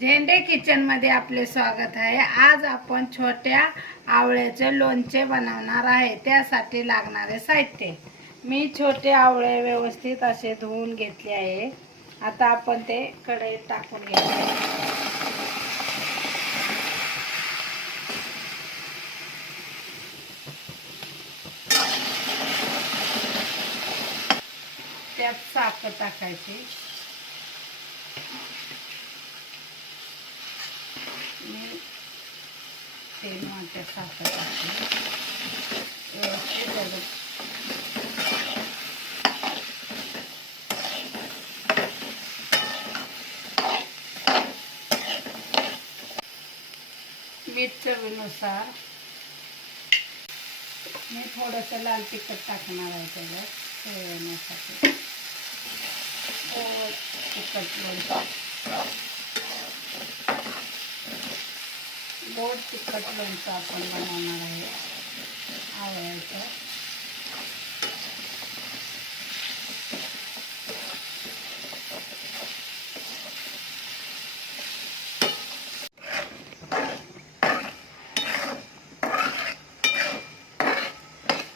झेंडे किचनमध्ये आपले स्वागत आहे. आज आपण छोट्या आवळ्याचे लोणचे बनवणार आहे. त्यासाठी लागणारे साहित्य. मी छोटे आवळे व्यवस्थित असे धुवून घेतले आहे. आता आपण ते कढईत टाकून घ्यायचे त्यात साखर टाकायची. मी तीन वाट्या साखर टाकते. व्यवस्थित त्याच्यात मीठ चवीनुसार मी थोडंसं लाल तिखट टाकणार आहे त्याच्यात. शेवण्यासाठी गोड तिखट गोड तिखट लोणचं आपण बनवणार आहे. आवळ्याचं.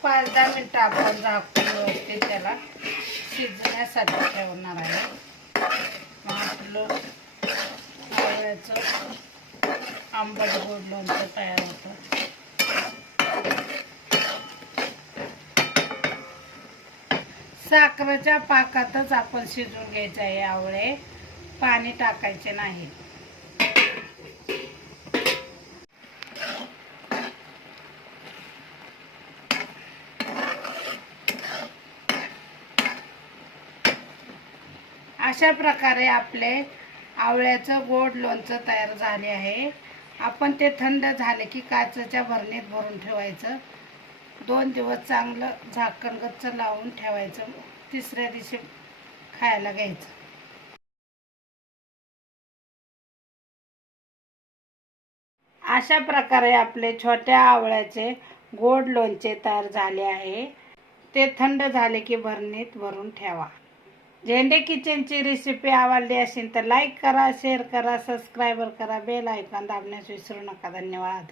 पाच दहा मिनटं आपण झाकून व्यवस्थित त्याला शिजण्यासाठी ठेवणार आहे. आपलं आवळ्याचं आंबट गोड लोणचं तयार होतं. साखरेच्या पाकातच आपण शिजवून घ्यायचं आहे आवळे पाणी टाकायचे नाही. अशा प्रकारे आपले आवळ्याचं गोड लोणचं तयार झाले आहे. आपण ते थंड झाले की काचेच्या भरणीत भरून ठेवायचं. दोन दिवस चांगलं झाकण गच्च लावून ठेवायचं. तिसऱ्या दिवशी खायला घ्यायचं. अशा प्रकारे आपले छोट्या आवळ्याचे गोड लोणचे तयार झाले आहे. ते थंड झाले की भरणीत भरून ठेवा. झेंडे किचनची रेसिपी आवडली असेल तर लाईक करा शेअर करा सबस्क्राईबर करा बेल ऐकून दाबण्यास विसरू नका. धन्यवाद.